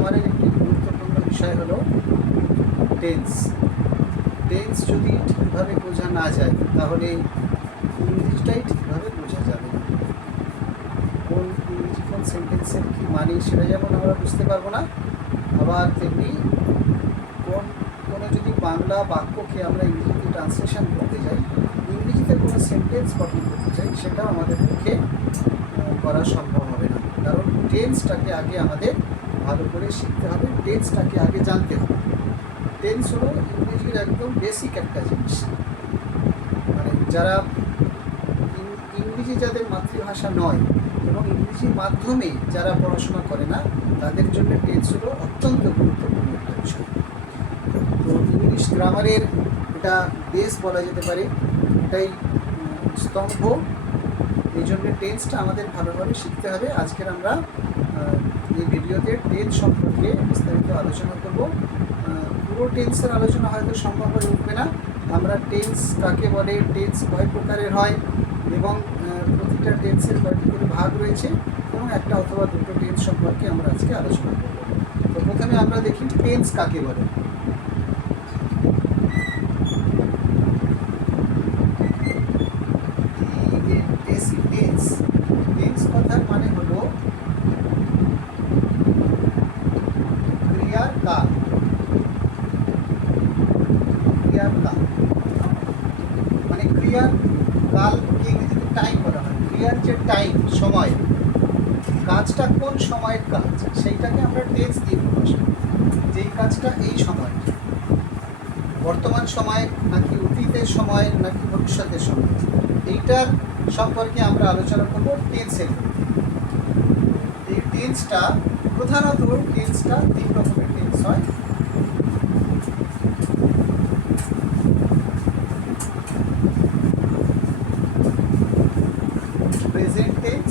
গ্রামারের একটি গুরুত্বপূর্ণ বিষয় হলো টেন্স। টেন্স যদি ঠিকভাবে বোঝা না যায় তাহলে ইংরেজিটাই ঠিকভাবে বোঝা যাবে না। কোন ইংরেজি কোন সেন্টেন্সের কী মানে সেটা যেমন আমরা বুঝতে পারবো না, আবার তেমনি কোনো যদি বাংলা বাক্যকে আমরা ইংরেজিতে ট্রান্সলেশন করতে যাই, ইংরেজিতে কোনো সেন্টেন্স গঠন করতে চাই, সেটাও আমাদের পক্ষে করা সম্ভব হবে না। কারণ টেন্সটাকে আগে আমাদের ভালো করে শিখতে হবে, টেন্সটাকে আগে জানতে হবে। টেন্স হলো ইংরেজির একদম বেসিক একটা জিনিস। মানে যারা ইংরেজি যাদের মাতৃভাষা নয় এবং ইংরেজির মাধ্যমে যারা পড়াশোনা করে না, তাদের জন্য টেন্স হলো অত্যন্ত গুরুত্বপূর্ণ একটা বিষয়। তো ইংলিশ গ্রামারের এটা বেস বলা যেতে পারে, এটাই স্তম্ভ। এই জন্য টেন্সটা আমাদের ভালোভাবে শিখতে হবে। আজকের আমরা এই ভিডিওতে টেন্স সম্পর্কে বিস্তারিত আলোচনা করব। পুরো টেন্সের আলোচনা হয়তো সম্ভব হয়ে উঠবে না। আমরা টেন্স কাকে বলে, টেন্স কয় প্রকারের হয় এবং প্রতিটা টেন্সের কয়টি করে ভাগ রয়েছে এবং একটা অথবা দুটো টেন্স সম্পর্কে আমরা আজকে আলোচনা করব। তো প্রথমে আমরা দেখি টেন্স কাকে বলে। টেন্স কথার মানে হলো ক্রিয়ার কাল। ক্রিয়ার কাল মানে ক্রিয়ার কালকে ইংরেজিতে টাইম বলা হয়। ক্রিয়ার যে টাইম, সময়, কাজটা কোন সময়ের কাজ সেইটাকে আমরা টেন্স দিয়ে প্রকাশ করি। যেই কাজটা এই সময়, বর্তমান সময় নাকি অতীতের সময় নাকি ভবিষ্যতের সময়, এইটার সম্পর্কে আমরা আলোচনা করব টেন্সের। এই টেন্সটা প্রধানত তিন রকমের টেন্স হয়। প্রেজেন্ট টেন্স,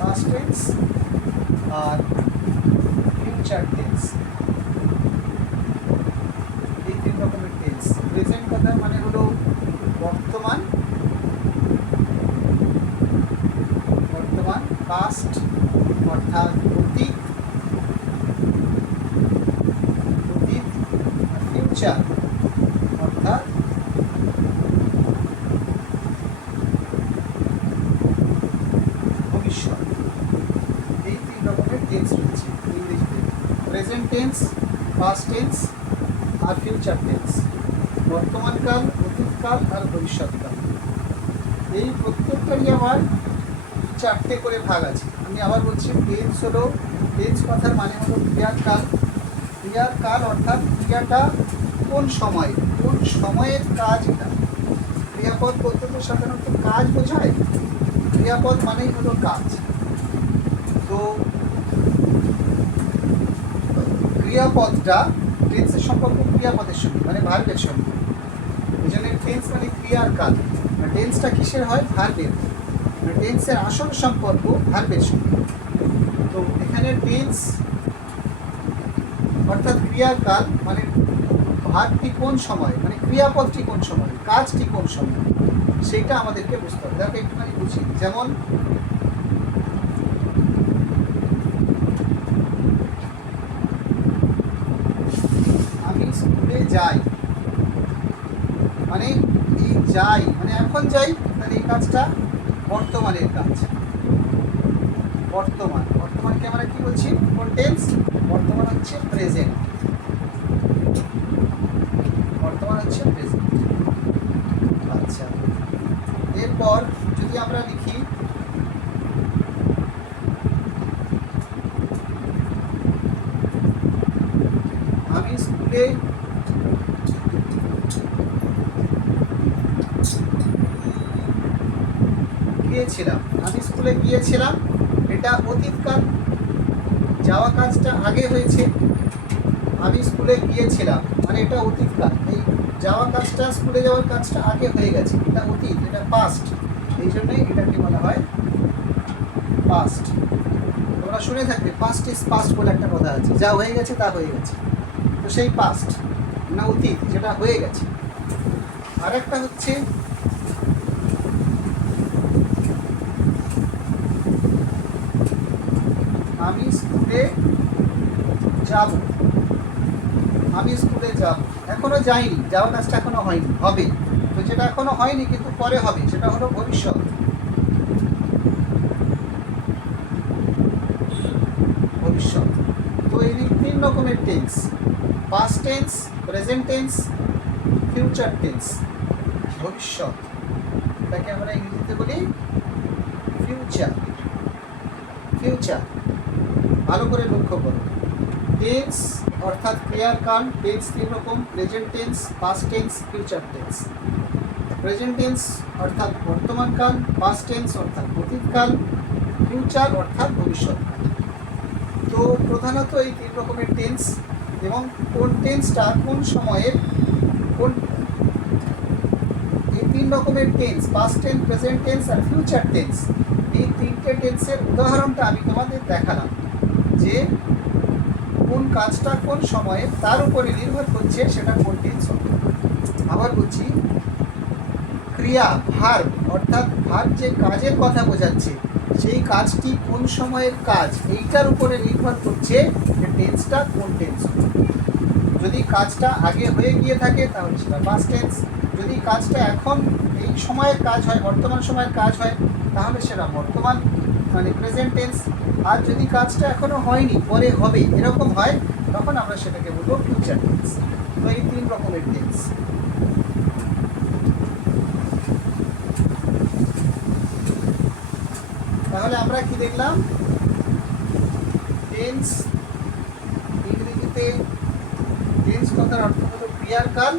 পাস্ট টেন্স আর ফিউচার টেন্স। এই তিন রকমের টেন্স। প্রেজেন্ট কথার মানে হলো বর্তমান, পাস্ট অর্থাৎ অতীত, আর ফিউচার অর্থাৎ ভবিষ্যৎ। এই তিন রকমের টেন্স রয়েছে ইংরেজিতে। প্রেজেন্ট টেন্স, পাস্ট টেন্স আর ফিউচার টেন্স। বর্তমানকাল, অতীতকাল আর ভবিষ্যৎকাল। এই প্রত্যেকটারই আমার চারটে করে ভাগ আছে। আমি আবার বলছি, টেন্স হলো, টেন্স কথার মানে হলো ক্রিয়ার কাল। ক্রিয়ার কাল অর্থাৎ ক্রিয়াটা কোন সময়, কোন সময়ের কাজ এটা। ক্রিয়াপদ বলতে তো সাধারণত কাজ বোঝায়। ক্রিয়াপদ মানেই হলো কাজ। তো ক্রিয়াপদটা টেন্সের সম্পর্ক ক্রিয়াপদের সঙ্গে, মানে ভার্বের সঙ্গে। এই জন্য টেন্স মানে ক্রিয়ার কাল। টেন্সটা কিসের হয়? ভার্বের। টেন্সের আসল সম্পর্ক ভার্বের সঙ্গে। তো এখানে টেন্স অর্থাৎ ক্রিয়ার কাল মানে ভার্বটি কোন সময়, মানে ক্রিয়াপদটি কোন সময়, কাজটি কোন সময়, সেইটা আমাদেরকে বুঝতে হবে। দেখো একটুখানি বুঝি। যেমন আমি স্কুলে যাই, মানে এই যাই মানে এখন যাই, তাহলে এই কাজটা বর্তমানের কাজ। বর্তমানকে আমরা কি বলছি? কোন টেন্স? বর্তমান হচ্ছে প্রেজেন্ট। আচ্ছা, এরপর যদি আমরা লিখি আমি স্কুলে গিয়েছিলাম, এটা অতীতকাল। যাওয়া কাজটা আগে হয়েছে। আমি স্কুলে গিয়েছিলাম মানে এটা অতীতকাল। এই যাওয়া কাজটা, স্কুলে যাওয়ার কাজটা আগে হয়ে গেছে, এটা অতীত, এটা পাস্ট। এই জন্যই এটাকে বলা হয় পাস্ট। তোমরা শুনে থাকবে পাস্ট ইজ পাস্ট বলে একটা কথা আছে, যা হয়ে গেছে তা হয়ে গেছে। তো সেই পাস্ট না অতীত, যেটা হয়ে গেছে। আর একটা হচ্ছে আমি স্কুলে যাব, আমি স্কুলে যাব। এখনো যাইনি, যাওয়ার কাজটা এখনো হয়নি, হবে। তো যেটা এখনো হয়নি কিন্তু পরে হবে, সেটা হলো ভবিষ্যৎ। ভবিষ্যৎ। তো এই 3 রকমের tense: past tense, present tense, future tense. ভবিষ্যৎ, এটাকে আমরা ইংরেজিতে বলি ফিউচার। ফিউচার, ভালো করে লক্ষ্য করো। টেন্স অর্থাৎ ক্রিয়ার কাল, টেন্স 3 রকম: present tense, past tense, future tense. Present tense অর্থাৎ বর্তমান কাল, পাস্ট টেন্স অর্থাৎ অতীতকাল, ফিউচার অর্থাৎ ভবিষ্যৎকাল। তো প্রধানত এই 3 রকমের টেন্স, এবং কোন টেন্সটা কোন সময়ের, কোন এই 3 রকমের tense, past tense, present tense আর ফিউচার টেন্স, এই 3টে টেন্সের উদাহরণটা আমি তোমাদের দেখালাম, যে কোন কাজটা কোন সময়ে তার উপরে নির্ভর করছে সেটা কোন টেন্স হবে। আবার বলছি, ক্রিয়া, ভার্ব অর্থাৎ ভার্ব যে কাজের কথা বোঝাচ্ছে, সেই কাজটি কোন সময়ের কাজ, এইটার উপরে নির্ভর করছে যে টেন্সটা কোন টেন্স হবে। যদি কাজটা আগে হয়ে গিয়ে থাকে তাহলে সেটা পাস্ট টেন্স। যদি কাজটা এখন এই সময়ের কাজ হয়, বর্তমান সময়ের কাজ হয়, তাহলে সেটা বর্তমান মানে প্রেজেন্ট টেন্স। আর যদি কাজটা এখনো হয়নি, পরে হবে, এরকম হয়, তখন আমরা সেটাকে বলবো ফিউচার টেন্স। তো এই 3 রকমের টেন্স। তাহলে আমরা কি দেখলাম? টেন্স, ইংরেজিতে টেন্স কথার অর্থ হলো ক্রিয়ার কাল,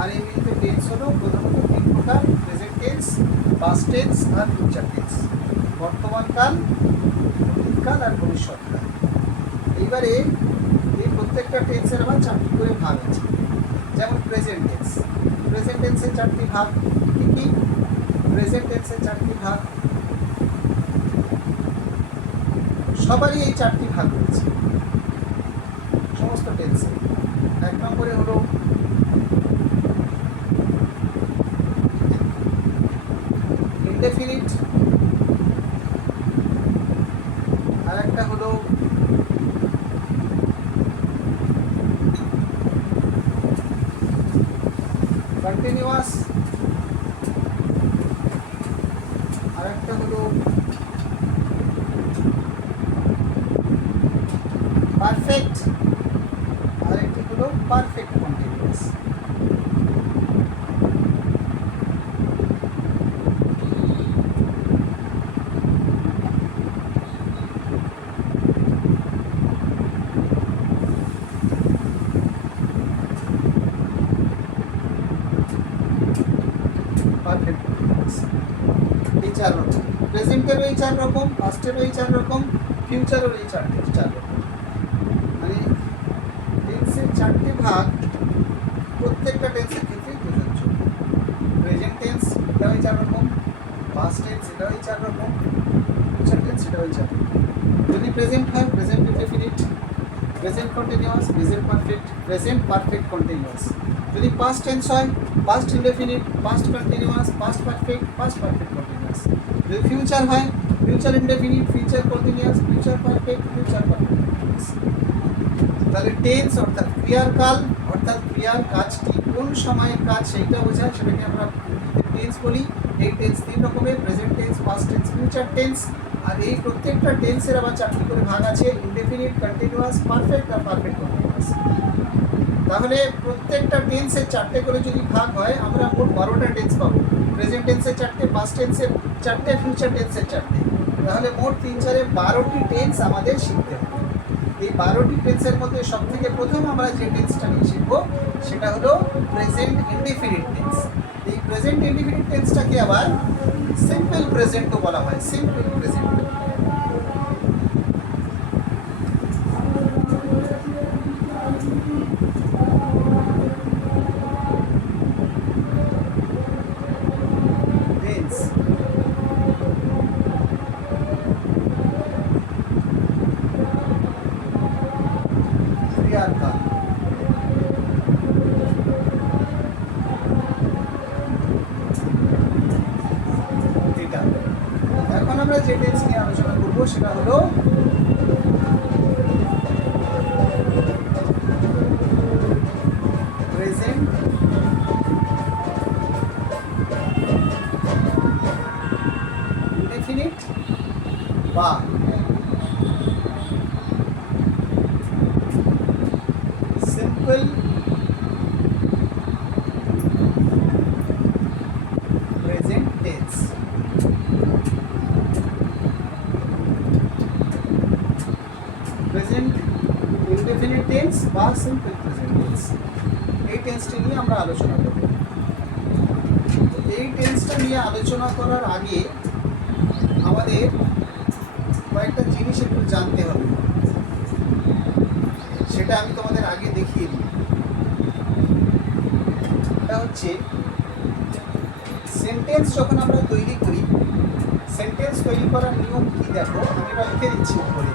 আর ইংরেজিতে টেন্স হলো প্রধানত 3 প্রকার: প্রেজেন্ট টেন্স, পাস্ট টেন্স আর ফিউচার টেন্স। বর্তমান কাল, অতীতকাল আর ভবিষ্যৎকাল। এইবারে এই প্রত্যেকটা টেন্সের আবার 4টি করে ভাগ আছে। যেমন প্রেজেন্ট টেন্স, প্রেজেন্ট টেন্সের 4টি ভাগ। কি কি? প্রেজেন্ট টেন্সের 4টি ভাগ, সবারই এই 4টি ভাগ রয়েছে সমস্ত টেন্সে। 1 নম্বরে হলো ইনডেফিনিট, আর একটা হলো কন্টিনিউয়াস, আর একটা হলো পারফেক্ট, আর একটি হলো পারফেক্ট কন্টিনিউয়াস। পারফেক্ট কন্টিনিউয়াস, এই 4 রকম। প্রেজেন্টেরও এই 4 রকম, পাস্টেরও এই 4 রকম, ফিউচারেরও এই 4 রকম। মানে টেন্সের 4টি ভাগ প্রত্যেকটা টেন্সের ক্ষেত্রে প্রযোজ্য। প্রেজেন্ট টেন্স এটাও এই 4 রকম, পাস্ট টেন্স এটাও এই 4 রকম, ফিউচার টেন্স এটাও এই 4 রকম। যদি প্রেজেন্ট হয় present indefinite, present continuous, present perfect, present perfect continuous. যদি পাস্ট টেন্স হয় past indefinite, past continuous, past perfect, past perfect continuous. যদি ফিউচার হয় future indefinite, future continuous, future perfect, future perfect continuous. তাহলে tense অর্থাৎ ক্রিয়ার কাল, অর্থাৎ ক্রিয়ার কাজটি কোন সময়ের কাজ সেইটা বোঝায়, সেটাকে আমরা টেন্স বলি। এই টেন্স 3 রকমের: present tense, past tense, future tense. আর এই প্রত্যেকটা টেন্সের আবার 4টি করে ভাগ আছে: ইনডেফিনিট, কন্টিনিউয়াস, পারফেক্ট আর পারফেক্ট কন্টিনিউয়াস। তাহলে প্রত্যেকটা টেন্সের 4টে করে যদি ভাগ হয়, আমরা মোট 12টা টেন্স পাবো। প্রেজেন্ট টেন্সের 4টে, পাস্ট টেন্সের 4টে, ফিউচার টেন্সের 4টে। তাহলে মোট 3 4 12টি টেন্স আমাদের শিখতে হবে। এই 12টি টেন্সের মধ্যে সবথেকে প্রথম আমরা যে টেন্সটা নিয়ে শিখবো সেটা হলো প্রেজেন্ট ইনডিফিনিট টেন্স। এই প্রেজেন্ট ইনডিফিনিট টেন্সটাকে আবার সিম্পল প্রেজেন্টও বলা হয়। Simple present. টেন্স ক্রিয়ার কাল। এটা এখন আমরা যে টেন্স নিয়ে আলোচনা করবো সেটা হলো simple present tense. Present indefinite tense বা সিম্পল প্রেজেন্ট টেন্স, এই টেন্সটি নিয়ে আমরা আলোচনা করব। এই টেন্সটা নিয়ে আলোচনা করার আগে আমাদের কয়েকটা জিনিস একটু জানতে হবে, সেটা আমি তোমাদের আগে দেখিয়ে দিই। এটা হচ্ছে সেন্টেন্স যখন আমরা তৈরি করি, সেন্টেন্স তৈরি করার নিয়ম কি দেখো, আমি এটা লিখে দিচ্ছি উপরে।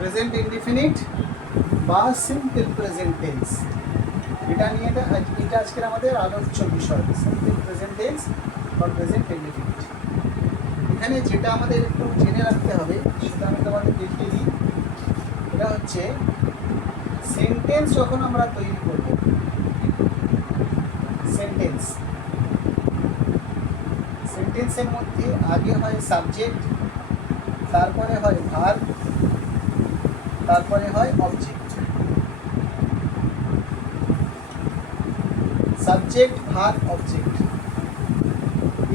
প্রেজেন্ট ইনডিফিনিট বা সিম্পল প্রেজেন্ট টেন্স, এটা নিয়ে এটা আজকের আমাদের আলোচ্য বিষয়। সিম্পল প্রেজেন্ট টেন্স বা প্রেজেন্ট ইনডিফিনিট। এখানে যেটা আমাদের একটু জেনে রাখতে হবে সেটা আমি তোমাদের দেখিয়ে দিই। এটা হচ্ছে সেন্টেন্স যখন আমরা তৈরি করব, সেন্টেন্সের মধ্যে আগে হয় সাবজেক্ট, তারপরে হয় ভার্ব, তারপরে হয় অবজেক্ট। Subject, verb, object.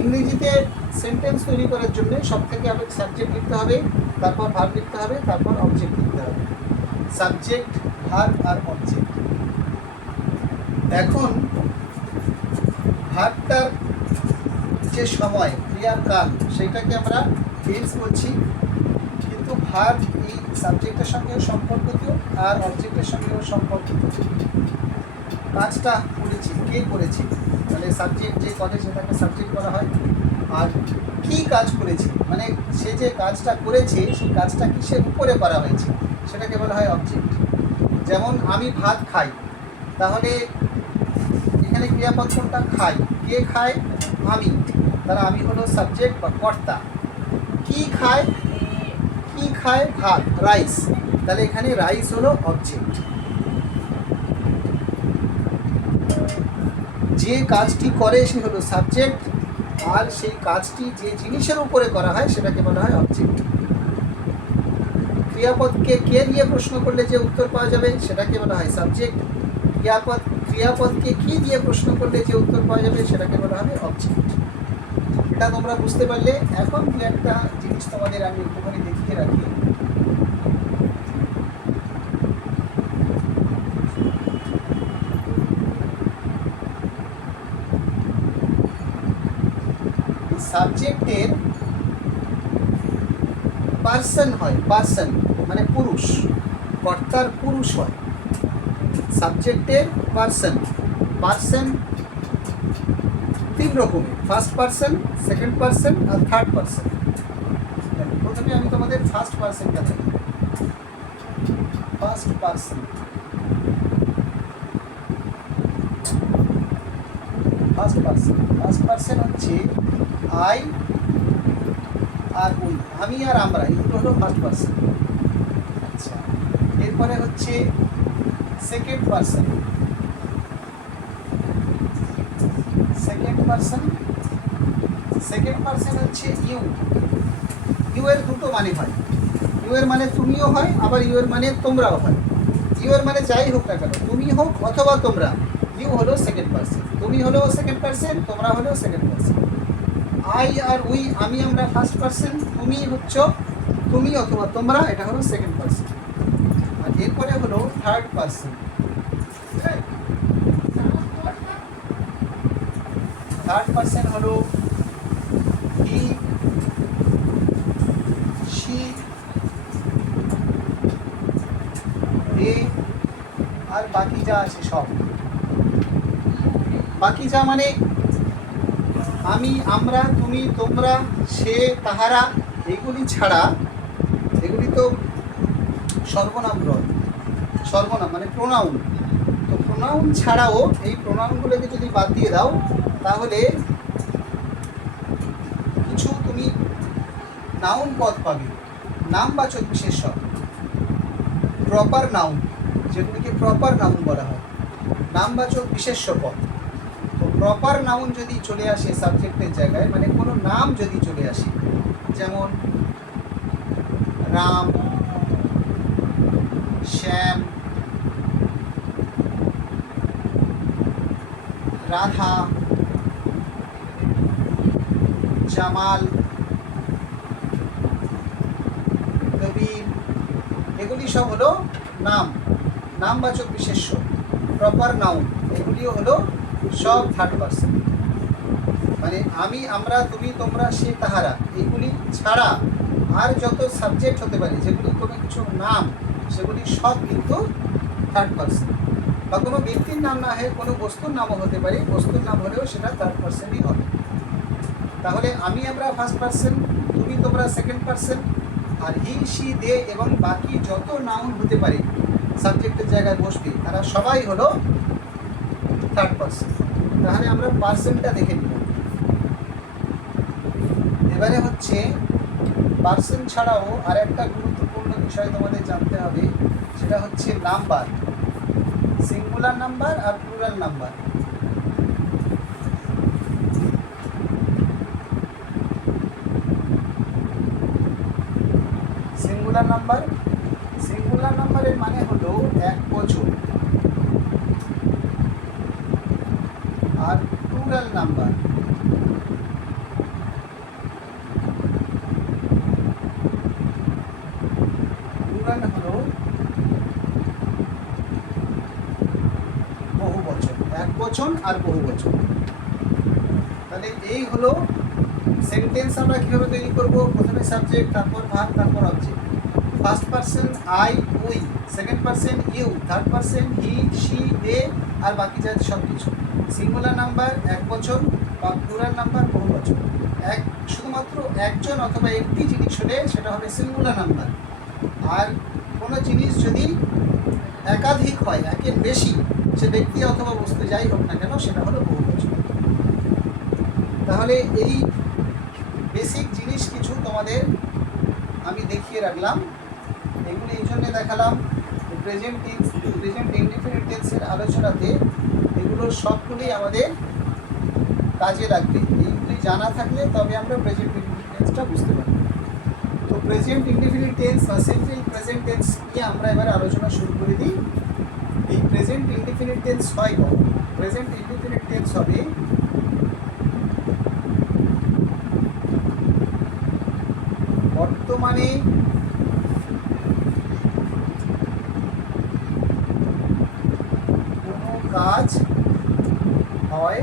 ইংরেজিতে সেন্টেন্স তৈরি করার জন্য সব থেকে আগে সাবজেক্ট লিখতে হবে, তারপর ভার্ব লিখতে হবে, তারপর অবজেক্ট লিখতে হবে। সাবজেক্ট, ভার্ব আর অবজেক্ট। এখন ভার্বটার যে সময়, ক্রিয়ার কাল, সেটাকে আমরা টেন্স বলছি, কিন্তু ভার্ব এই সাবজেক্টের সঙ্গেও সম্পর্কিত আর অবজেক্টের সঙ্গেও সম্পর্কিত। কাজটা করেছি, কে করেছে, মানে সাবজেক্ট যে করে সেটাকে সাবজেক্ট করা হয়। আর কি কাজ করেছে, মানে সে যে কাজটা করেছে সেই কাজটা কিসের উপরে করা হয়েছে সেটাকে বলা হয় অবজেক্ট। যেমন আমি ভাত খাই, তাহলে এখানে ক্রিয়াপদ কোনটা? খাই। কে খায়? আমি। তাহলে আমি হলো সাবজেক্ট বা কর্তা। কি খায়? কি খায়? ভাত, রাইস। তাহলে এখানে রাইস হলো অবজেক্ট। যে কাজটি করে সে হলো সাবজেক্ট, আর সেই কাজটি যে জিনিসের উপরে করা হয় সেটাকে বলা হয় অবজেক্ট। ক্রিয়াপদকে কে দিয়ে প্রশ্ন করলে যে উত্তর পাওয়া যাবে সেটাকে বলা হয় সাবজেক্ট। ক্রিয়াপদকে কি দিয়ে প্রশ্ন করলে যে উত্তর পাওয়া যাবে সেটাকে বলা হবে অবজেক্ট। এটা তোমরা বুঝতে পারলে। এখন দু একটা জিনিস তোমাদের আমি একটুখানি দেখিয়ে রাখি। সাবজেক্টের পার্সন হয়, পার্সন মানে পুরুষ, কর্তার পুরুষ হয়। সাবজেক্টের পার্সন, পার্সন তিন রকমের, ফার্স্ট পার্সন, সেকেন্ড পার্সন আর থার্ড পার্সন। প্রথমে আমি তোমাদের ফার্স্ট পার্সনটা দেখি। ফার্স্ট পার্সন, ফার্স্ট পার্সন হচ্ছে আই আর উই, আমি আর আমরা, এগুলো হলো ফার্স্ট পার্সন। আচ্ছা, এরপরে হচ্ছে সেকেন্ড পার্সন। সেকেন্ড পার্সন হচ্ছে ইউ। ইউ এর দুটো মানে হয়। ইউ এর মানে তুমিও হয়, আবার ইউ এর মানে তোমরাও হয়। ইউ এর মানে যাই হোক না কেন, তুমি হোক অথবা তোমরা, ইউ হলো সেকেন্ড পার্সন। তুমি হলো সেকেন্ড পার্সন, তোমরা হলো সেকেন্ড পার্সন। আই আর উই, আমি আমরা ফার্স্ট পার্সন, তুমি হচ্ছে তুমি অথবা তোমরা, এটা হলো সেকেন্ড পার্সন। আর এরপরে হলো থার্ড পার্সন। থার্ড পার্সন হলো হি, শি, দে আর বাকি যা আছে সব। বাকি যা মানে আমি, আমরা, তুমি, তোমরা, সে, তাহারা, এগুলি ছাড়া, এগুলি তো সর্বনাম রয়, সর্বনাম মানে প্রোনাউন। তো প্রোনাউন ছাড়াও এই প্রোনাউনগুলোকে যদি বাদ দিয়ে দাও তাহলে কিছু তুমি নাউন পদ পাবে, নামবাচক বিশেষ্য, প্রপার নাউন, যেগুলিকে প্রপার নাউন বলা হয়, নামবাচক বিশেষ্য পদ। তো প্রপার নাউন যদি চলে আসে সাবজেক্টের জায়গায়, মানে কোনো নাম যদি চলে আসে, যেমন রাম, শ্যাম, রাধা, জামাল, কবির, এগুলি সব হলো নাম, নামবাচক বিশেষ্য, প্রপার নাউন। এগুলিও হলো সব থার্ড পারসন। মানে আমি, আমরা, তুমি, তোমরা, সে, তাহারা, এগুলি ছাড়া আর যত সাবজেক্ট হতে পারে যেগুলি কোনো কিছু নাম, সেগুলি সব কিন্তু থার্ড পারসন। বা কোনো ব্যক্তির নাম না হয়ে কোনো বস্তুর নামও হতে পারে, বস্তুর নাম হলেও সেটা থার্ড পারসনই হবে। তাহলে আমি, আমরা ফার্স্ট পারসন, তুমি, তোমরা second person, R he, she, দে এবং বাকি যত নাউন হতে পারে সাবজেক্টের জায়গায় বসবে তারা সবাই হলো থার্ড পারসন। তাহলে আমরা পার্সনটা দেখে নিব। এবারে হচ্ছে পার্সন ছাড়াও আর একটা গুরুত্বপূর্ণ বিষয় তোমাদের জানতে হবে, সেটা হচ্ছে নাম্বার, সিঙ্গুলার নাম্বার আর plural number. Singular number, singular নাম্বারের মানে হলো এক বচন, আর প্লুরাল নাম্বার হলো বহু বচন, এক বচন আর বহু বচন। তাহলে এই হলো সেন্টেন্স। আমরা কীভাবে তৈরি করব? প্রথমে সাবজেক্ট, তারপর ভার্ব, তারপর object. First person I, we, second person you, third person he, she, they, আর বাকি যা সব কিছু। সিঙ্গুলার নাম্বার এক বচন বা প্লুরাল নাম্বার বহু বচন। শুধুমাত্র একজন অথবা একটি জিনিস হলে সেটা হবে সিঙ্গুলার নাম্বার। আর কোনো জিনিস যদি একাধিক হয়, একের বেশি, সে ব্যক্তি অথবা বস্তু যাই হোক না কেন, সেটা হলো বহু বচন। তাহলে এই বেসিক জিনিস কিছু তোমাদের আমি দেখিয়ে রাখলাম। এগুলো এই জন্যে দেখালাম, প্রেজেন্ট টেন্স, প্রেজেন্ট ইনডিফিনিট টেন্সের আলোচনাতে এগুলোর সবগুলোই আমাদের কাজে লাগবে। এইগুলি জানা থাকলে তবে আমরা প্রেজেন্ট ইনডিফিনিট টেন্সটা বুঝতে পারব। তো প্রেজেন্ট ইনডিফিনিট টেন্স বা সিম্পল প্রেজেন্ট টেন্স নিয়ে আমরা এবার আলোচনা শুরু করে দিই। এই প্রেজেন্ট ইনডিফিনিট টেন্স হয় কখন? প্রেজেন্ট ইনডিফিনিট টেন্স হবে বর্তমানে কোনো কাজ হয়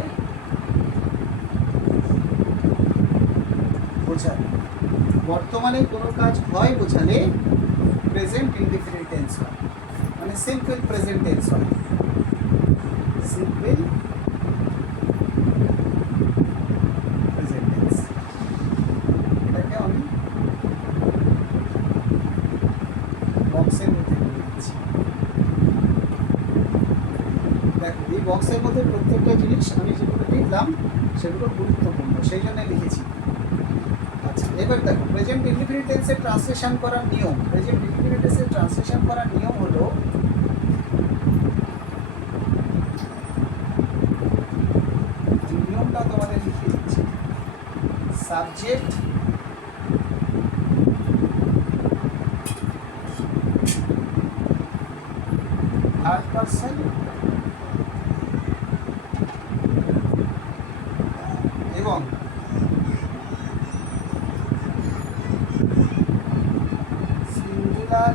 বোঝালে, বর্তমানে কোনো কাজ হয় বোঝালে প্রেজেন্ট ইনডিফিনিট টেন্স হয়, মানে সিম্পল প্রেজেন্ট টেন্স হয়। সিম্পল প্রেজেন্ট টেন্স, এটাকে আমি বক্সের মধ্যে করে দিচ্ছি। দেখো এই বক্সের মধ্যে প্রত্যেকটা জিনিস আমি যেগুলো লিখলাম সেগুলো গুরুত্বপূর্ণ, সেই জন্য লিখেছি। আচ্ছা, এবার দেখো প্রেজেন্ট ইনডিফিনিট টেন্সের ট্রান্সলেশন করার নিয়ম। প্রেজেন্ট ইনডিফিনিট টেন্সের ট্রান্সলেশন করার নিয়ম হলো, নিয়মটা তোমাদের লিখিয়ে দিচ্ছি। সাবজেক্ট, থার্ড পারসন এবং সিঙ্গুলার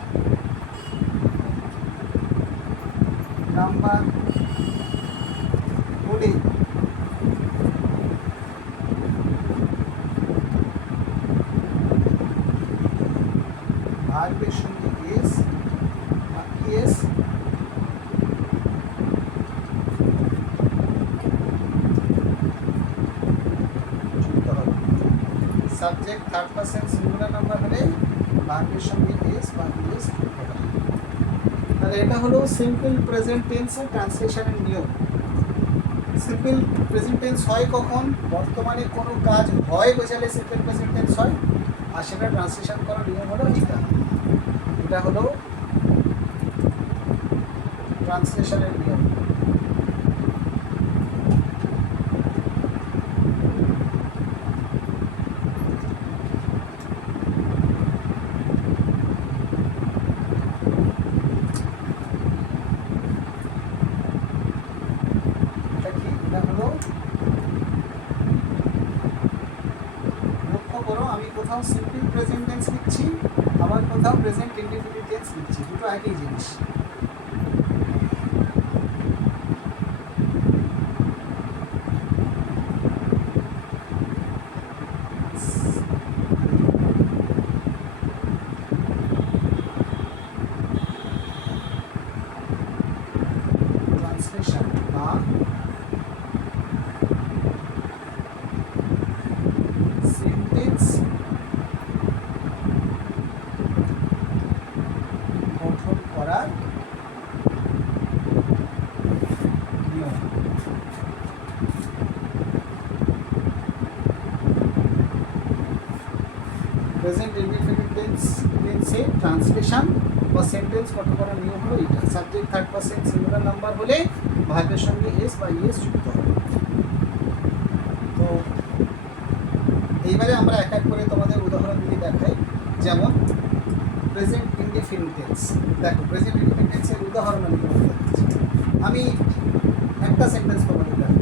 নাম্বার বলে ভার্বের সঙ্গে S, S subject third person singular number হলে ভার্বের সঙ্গে এস বা ইএস যুক্ত হবে। তাহলে এটা হলো সিম্পল প্রেজেন্ট টেন্সের ট্রান্সলেশনের নিয়ম। সিম্পল প্রেজেন্ট টেন্স হয় কখন? বর্তমানে কোনো কাজ হয় বোঝালে সিম্পল প্রেজেন্ট টেন্স হয়, আর সেটা ট্রান্সলেশন করার নিয়ম হলো এটা। এটা হলো ট্রান্সলেশনের নিয়ম। এটা কি? এটা হলো, লক্ষ্য করো আমি কোথাও সিম্পল প্রেজেন্ট টেন্স লিখছি, আবার কোথাও প্রেজেন্ট ইনডিফিনিট টেন্স লিখছি, দুটো একই জিনিস। ট্রান্সলেশন বা সেন্টেন্স গঠন করার নিয়ম। প্রেজেন্ট ইনডিফিনিট টেন্সে ট্রান্সলেশন বা সেন্টেন্স গঠন করার নিয়ম হলো এটা। Subject third person singular number হলে ভার্বের সঙ্গে এস বা ইএস যুক্ত হবে। তো এইবারে আমরা এক এক করে তোমাদের উদাহরণ দিয়ে দেখাই। যেমন প্রেজেন্ট ইনডিফিনিট টেন্স। দেখো প্রেজেন্ট ইনডিফিনিট টেন্সের উদাহরণ আমি তোমাদের দেখাচ্ছি। আমি একটা সেন্টেন্স তোমাদের দেখাই।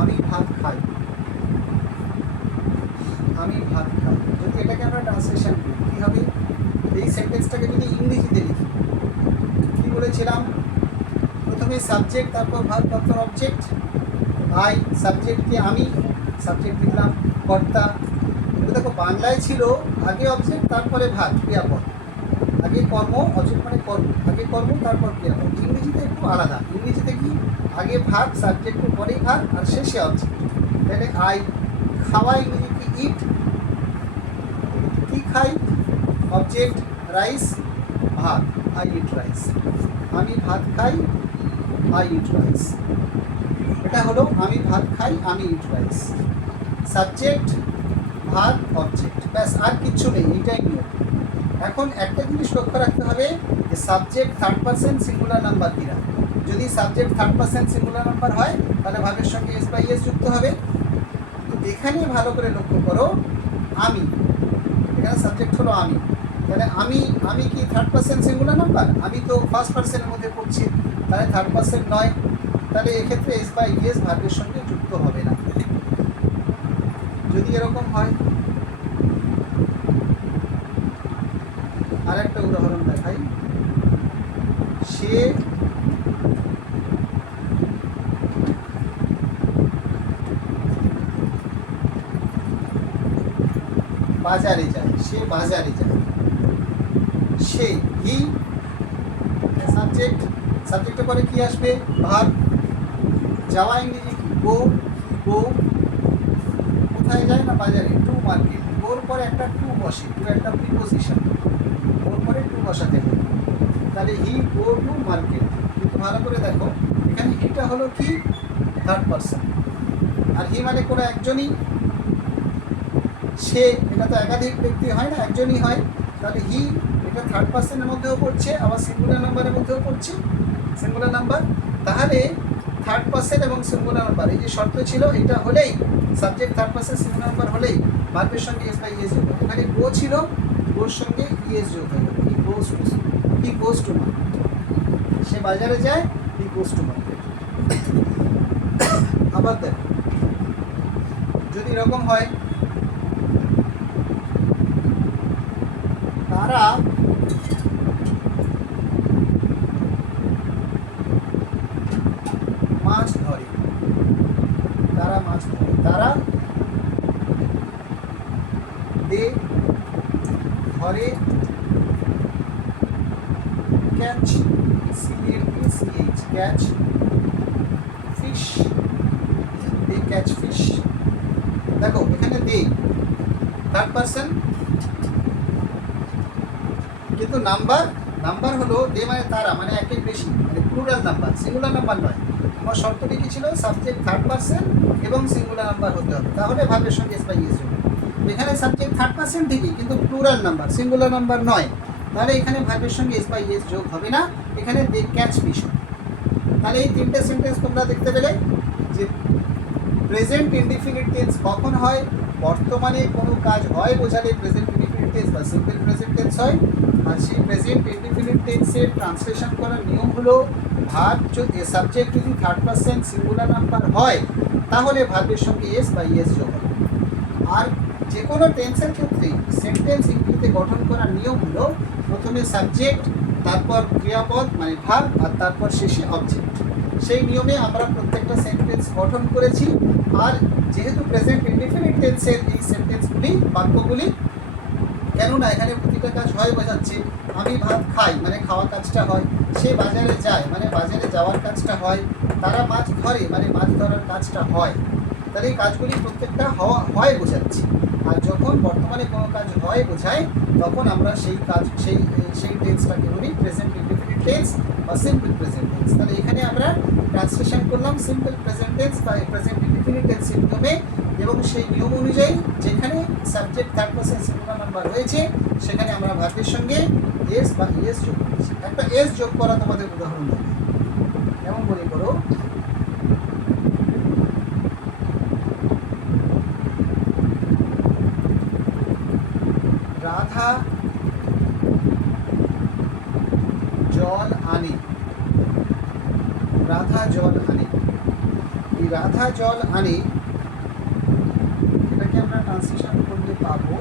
আমি ভাত খাই, আমি ভাত খাই। যদি এটাকে আমরা ট্রান্সলেশন করি কী হবে? এই সেন্টেন্সটাকে যদি ইংরেজিতে লিখি, কী বলেছিলাম? প্রথমে সাবজেক্ট, তারপর ভার্ব, তারপর অবজেক্ট। আই সাবজেক্টকে আমি, সাবজেক্ট লিখলাম কর্তা। এটা দেখো বাংলায় ছিল আগে অবজেক্ট তারপরে ভার্ব ক্রিয়াপদ, আগে কর্ম, অবজেক্ট মানে কর্ম, আগে কর্ম তারপর ক্রিয়াপদ। ইংরেজিতে একটু আলাদা। ইংরেজিতে কি আগে ভার্ব, সাবজেক্টের পরেই ভার্ব আর শেষে অবজেক্ট। তাহলে আই খাওয়া ইংরেজি কি ইট, কি খাই অবজেক্ট রাইস, ভাত আই ইট রাইস। আমি ভাত খাই আই ইট রাইস। এটা হলো আমি ভাত খাই, আমি eat rice. Subject verb object, ব্যাস আর কিচ্ছু নেই, এটাই নিয়ম। এখন একটা জিনিস লক্ষ্য রাখতে হবে যে subject third person singular number কিনা। যদি subject third person singular number হয় তাহলে ভার্বের সঙ্গে এস বাই এস যুক্ত হবে। তো এখানে ভালো করে লক্ষ্য করো, আমি, এখানে সাবজেক্ট হলো আমি, তাহলে আমি কি থার্ড পারসন সিঙ্গুলার নাম্বার? আমি তো ফার্স্ট পারসনের মধ্যে পড়ছি, তাহলে থার্ড পারসন নয়। তাহলে এক্ষেত্রে এস বাই এস ভার্বের সঙ্গে যুক্ত হবে না। যদি এরকম হয়, আর একটা উদাহরণ দেখাই। সে বাজারে যায়, সে বাজারে যায়। সে হি সাবজেক্ট, সাবজেক্টের পরে কি আসবে? ভার্ব। যাওয়া ইংরেজি কি? গো, গো কোথায় যায়? না বাজারে, টু মার্কেট। ওর পরে একটা টু বসে, টু একটা প্রিপোজিশন, ওর পরে টু বসাতে হবে। তাহলে হি গো টু মার্কেট। কিন্তু ভালো করে দেখো এখানে এটা হলো কি থার্ড পারসন, আর হি মানে কোনো একজনই। সে এটা তো একাধিক ব্যক্তি হয় না, একজনই হয়। তাহলে হি এটা থার্ড পারসনের মধ্যেও পড়ছে, আবার সিঙ্গুলার নাম্বারের মধ্যেও পড়ছে, সিঙ্গুলার নাম্বার। তাহলে থার্ড পারসন এবং সিঙ্গুলার নাম্বার এই যে শর্ত ছিল, এটা হলেই subject third person singular number হলেই ভার্বের সঙ্গে এস বাই ইএস যোগ হবে। এখানে গো ছিল, গোর সঙ্গে ইএস যোগ হয়ে গেল। হি গোস টু মার্কেট। সে বাজারে যায়, হি গোস টু মার্কেট। আবার দেখো যদি এরকম হয়, তারা মাছ ধরে, তারা মাছ ধরে, তারা দে ধরে catch CATCH, catch fish, they catch fish. দেখো এখানে দে থার্ড পারসন, কিন্তু নাম্বার হলো দে মানে তারা, মানে একের বেশি, মানে প্লুরাল নাম্বার, সিঙ্গুলার নাম্বার নয়। আমার শর্তটি কি ছিল? সাবজেক্ট থার্ড পারসন এবং সিঙ্গুলার নাম্বার হতে হবে, তাহলে ভার্বের সঙ্গে এস বাই এস যোগ। এখানে সাবজেক্ট থার্ড পারসন ঠিকই, কিন্তু প্লুরাল নাম্বার, সিঙ্গুলার নাম্বার নয়, তাহলে এখানে ভার্বের সঙ্গে এস বাই এস যোগ হবে না, এখানে দে ক্যাচ ফিশ। তাহলে এই তিনটে সেন্টেন্স তোমরা দেখতে পেলে যে প্রেজেন্ট ইনডিফিনিট টেন্স কখন হয়, বর্তমানে কোনো কাজ হয় বোঝালে প্রেজেন্ট ইনডিফিনিট টেন্স বা সিম্পল প্রেজেন্ট টেন্স হয়। আর সেই প্রেজেন্ট ইনডিফিনিট টেন্সের ট্রান্সলেশন করার নিয়ম হলো ভার্ব যদি সাবজেক্ট যদি থার্ড পারসন সিঙ্গুলার নাম্বার হয় তাহলে ভার্বের সঙ্গে এস বা ইএস যোগ হবে। আর যে কোনো টেন্সের ক্ষেত্রে সেন্টেন্স ইংরেজিতে গঠন করার নিয়ম হলো প্রথমে সাবজেক্ট, তারপর ক্রিয়াপদ মানে ভার্ব, আর তারপর শেষে অবজেক্ট। সেই নিয়মে আমরা প্রত্যেকটা সেন্টেন্স গঠন করেছি। আর যেহেতু প্রেজেন্ট ইনডিফিনিট টেন্সের এই সেন্টেন্সগুলি, বাক্যগুলি, কেননা এখানে প্রতিটা কাজ হয় বোঝাচ্ছে। আমি ভাত খাই মানে খাওয়া কাজটা হয়, সে বাজারে যায় মানে বাজারে যাওয়ার কাজটা হয়, তারা মাছ ধরে মানে মাছ ধরার কাজটা হয়। তাহলে এই কাজগুলি প্রত্যেকটা হয় বোঝাচ্ছে। আর যখন বর্তমানে কোনো কাজ হয় বোঝায় তখন আমরা সেই কাজ সেই টেন্সটাকে বলি প্রেজেন্ট ইনডিফিনিট টেন্স বা সিম্পল প্রেজেন্ট টেন্স। তাহলে এখানে আমরা ট্রান্সলেশন করলাম সিম্পল প্রেজেন্ট টেন্স বা প্রেজেন্ট ইনডিফিনিট টেন্সের নিয়মে, এবং সেই নিয়ম অনুযায়ী যেখানে subject third person singular number রয়েছে সেখানে আমরা ভার্বের সঙ্গে এস বা ইএস যোগ করেছি। একটা এস যোগ করা তোমাদের উদাহরণ দেবো, যেমন মনে করো রাধা জল আনে, রাধা জল আনে। এই রাধা জল আনে এটাকে আমরা ট্রান্সলেশন করতে পাবো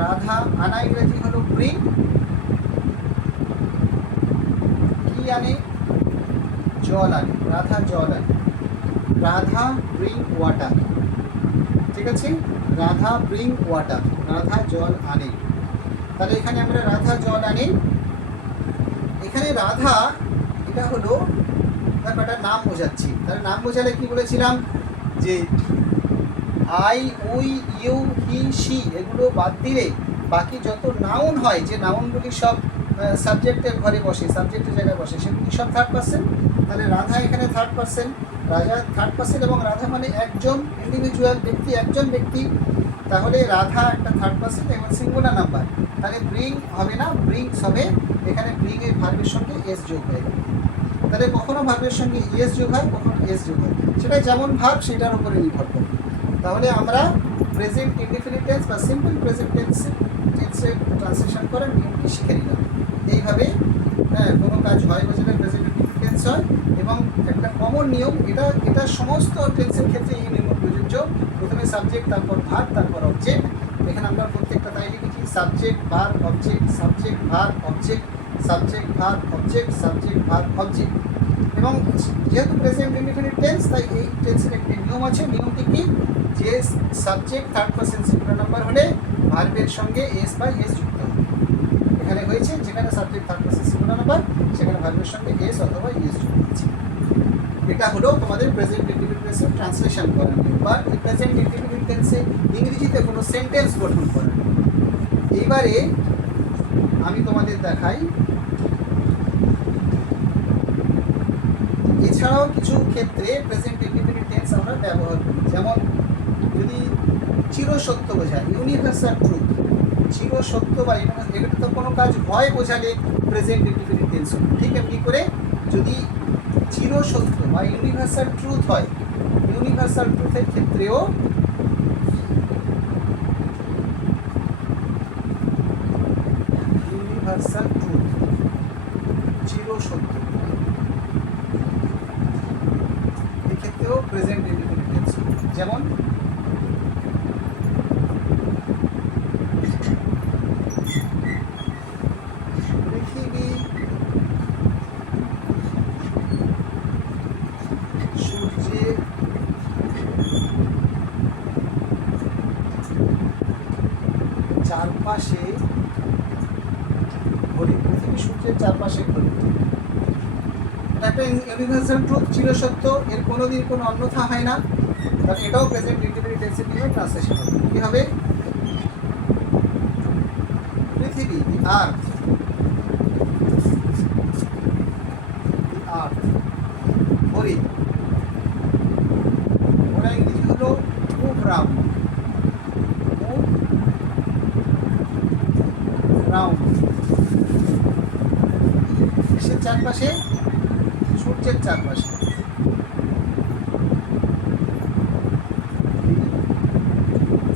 রাধা আনা ইংরেজি হলো ব্রিং, কি আনে? জল আনে, রাধা জল আনে, রাধা ব্রিং ওয়াটার। ঠিক আছে, রাধা ব্রিং ওয়াটার, রাধা জল আনে। তাহলে এখানে আমরা রাধা জল আনে, এখানে রাধা এটা হলো একটা নাম বোঝাচ্ছি। তাহলে নাম বোঝালে কি বলেছিলাম যে I, we, you, he, she এগুলো বাদ দিলে বাকি যত নাউন হয়, যে নাউনগুলি সব সাবজেক্টের ঘরে বসে, সাবজেক্টের জায়গায় বসে, সেগুলি সব থার্ড পারসন। তাহলে রাধা এখানে থার্ড পারসন, রাজা থার্ড পারসন, এবং রাধা মানে একজন ইন্ডিভিজুয়াল ব্যক্তি, একজন ব্যক্তি। তাহলে রাধা একটা থার্ড পারসন এবং সিঙ্গুলার নাম্বার, তাহলে ব্রিং হবে না, ব্রিংস হবে। এখানে ব্রিং এর ভার্বের সঙ্গে এস যোগ হয়ে যাবে। তাহলে কখনো ভার্বের সঙ্গে ইএস যোগ হয়, কখনো এস যোগ হয়, সেটা যেমন ভার্ব সেটার উপরে নির্ভর করে। তাহলে আমরা প্রেজেন্ট ইনডিফিনিট টেন্স বা সিম্পল প্রেজেন্ট টেন্সের ট্রান্সলেশন করার নিয়মটি শিখে নিলাম। এইভাবে কোনো কাজ হয় বোঝালে প্রেজেন্ট ইনডিফিনিট টেন্স হয়। এবং একটা কমন নিয়ম, এটা সমস্ত টেন্সের ক্ষেত্রে এই নিয়ম প্রযোজ্য। প্রথমে সাবজেক্ট, তারপর ভার্ব, তারপর অবজেক্ট। এখানে আমরা প্রত্যেকটা তাই লিখেছি subject verb object, subject verb object, subject verb object, subject verb object. এবং যেহেতু প্রেজেন্ট ইনডিফিনিট টেন্স তাই এই টেন্সের একটি নিয়ম আছে। নিয়মটি কি? যে subject third person singular number হলে ভার্বের সঙ্গে এস বা এস যুক্ত হবে। এখানে হয়েছে যেখানে subject third person singular number সেখানে ভার্বের সঙ্গে এস অথবা এস যুক্ত হচ্ছে। এটা হলো তোমাদের প্রেজেন্ট ইনডিফিনিট টেন্সের ট্রান্সলেশন করার নিয়ম বা প্রেজেন্ট ইনডিফিনিট টেন্সে ইংরেজিতে কোনো সেন্টেন্স গঠন করার নিয়ম। এইবারে আমি তোমাদের দেখাই এছাড়াও কিছু ক্ষেত্রে প্রেজেন্ট ইনডিফিনিট টেন্স আমরা ব্যবহার করি। যেমন যদি চিরসত্য বোঝায়, ইউনিভার্সাল ট্রুথ, চিরসত্য বা এটা তো কোনো কাজ হয় বোঝালে প্রেজেন্ট ইনডিফিনিট টেন্স হবে। ঠিক এমনি করে যদি চিরসত্য বা ইউনিভার্সাল ট্রুথ হয়, ইউনিভার্সাল ট্রুথের ক্ষেত্রেও ইউনিভার্সাল ট্রুথ চিরসত্য, এক্ষেত্রেও প্রেজেন্ট ইনডিফিনিট টেন্স। যেমন পৃথিবী সূর্যের চারপাশে ঘোরে, পৃথিবী সূর্যের চারপাশে ঘোরে। একটা ইউনিভার্সাল ট্রুথ চিরসত্য, এর কোনোদিন কোনো অন্যথা হয় না, তাহলে এটাও প্রেজেন্ট ইনডিফিনিট টেন্সের নিয়ে ট্রান্সলেশন হবে। কি হবে? পৃথিবী, দি আর্থ, হরিণ, ওরা ইংরেজি হলো মুভ রাউন্ড, মুভ রাউন্ড। দেশের চারপাশে, সূর্যের চারপাশে।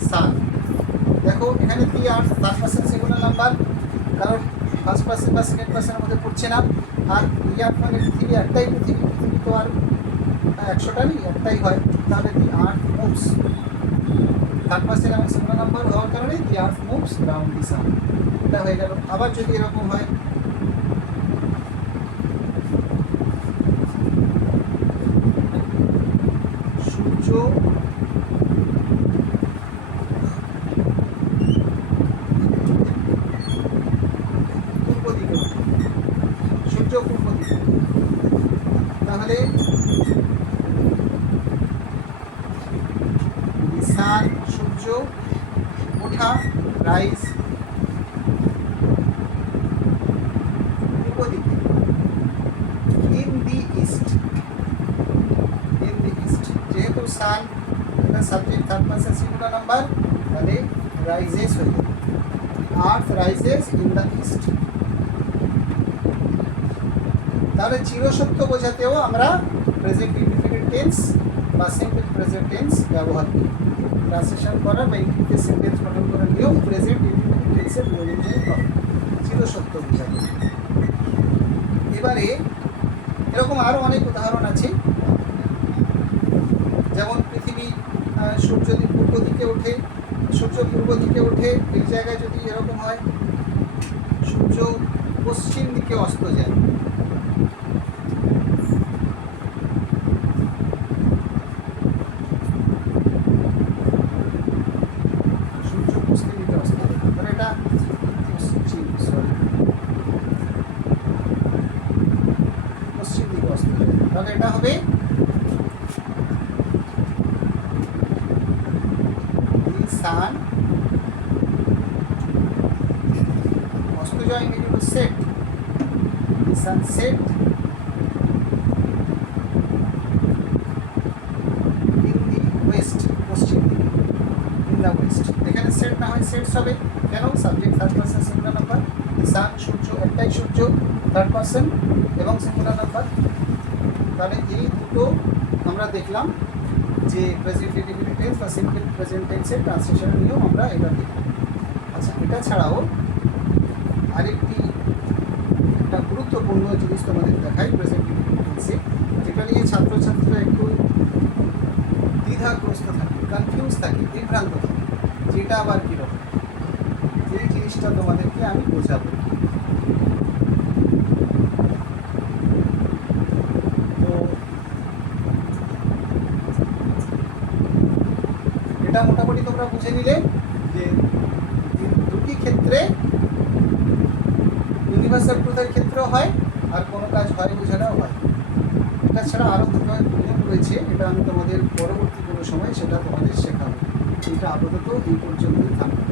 সান, দেখো এখানে দি আর্থ থার্ড পার্সন সিঙ্গুলার নাম্বার, কারণ ফার্স্ট পার্সন বা সেকেন্ড পার্সনের মধ্যে পড়ছে না। আর দি আর্থ মানে পৃথিবী, একটাই পৃথিবী, পৃথিবী তো আর 100টা নেই, একটাই হয়। তাহলে দি আর্থ মুভস, থার্ড পার্সন এবং সিঙ্গুলার নাম্বার হওয়ার কারণে দি আর্থ মুভস রাউন্ড দি সান, এটা হয়ে গেল। আবার যদি এরকম হয়, সূর্য পূর্ব দিকে, সূর্য পূর্ব দিকে, তাহলে সান, সূর্য ওঠা, রাইজ পূর্ব দিকে, in the east, in the east. যেহেতু সান এটা subject third person singular number, তাহলে রাইজেস হয়ে যাবে, আর্থ রাইজেস ইন দ্য ইস্ট। তাহলে চিরসত্য বোঝাতেও আমরা প্রেজেন্ট ইনডিফিনিট টেন্স বা সিম্পল প্রেজেন্ট টেন্স ব্যবহার করি। ট্রান্সলেশন করা বা ইংরেজিতে সেন্টেন্স গঠন করার নিয়ম প্রেজেন্ট ইনডিফিনিট টেন্সের নিয়ম অনুযায়ী হবে, চিরসত্য বোঝাতে। এবারে এরকম আরও অনেক উদাহরণ আছে, যেমন পৃথিবী, সূর্য পূর্ব দিকে ওঠে, সূর্য পূর্ব দিকে ওঠে, এই জায়গায় যদি এরকম হয় সূর্য পশ্চিম দিকে অস্ত যায়, সূর্য পশ্চিম দিকে অস্ত যায়, তাহলে এটা পশ্চিম দিকে অস্ত যায়, তাহলে এটা হবে সান, অস্ত যায় ইংরেজি হলো set, the sun set in the west, পশ্চিম দিকে, ইন দ্য ওয়েস্ট। এখানে সেট না হয় সেটস হবে, কেন? Subject third person singular number, the sun, সূর্য, একটাই সূর্য, থার্ড পার্সন এবং সিঙ্গুলার নাম্বার। তাহলে এই দুটো আমরা দেখলাম যে প্রেজেন্ট ইনডিফিনিট টেন্স বা সিম্পল প্রেজেন্ট টেন্সের ট্রান্সলেশনের নিয়ম আমরা এটা দেখলাম। আচ্ছা, এটা ছাড়াও আরেকটি একটা গুরুত্বপূর্ণ জিনিস তোমাদের দেখাই প্রেজেন্ট ইনডিফিনিট টেন্সে, যেটা নিয়ে ছাত্রছাত্রীরা একটু দ্বিধাগ্রস্ত থাকে, কনফিউজ থাকে, বিভ্রান্ত থাকে, যেটা আবার কীরকম, এই জিনিসটা তোমাদেরকে আমি বোঝাবো। তো এটা মোটামুটি তোমরা বুঝে নিলে যে দুটি ক্ষেত্রে, ইউনিভার্সাল ট্রুথের ক্ষেত্রেও হয় আর কোনো কাজ হয় বোঝানোও হয়। এটা ছাড়া আরও দুটো নিয়ম রয়েছে, এটা আমি তোমাদের পরবর্তী কোনো সময় সেটা তোমাদের শেখাবো। এটা আপাতত এই পর্যন্তই থাকবে।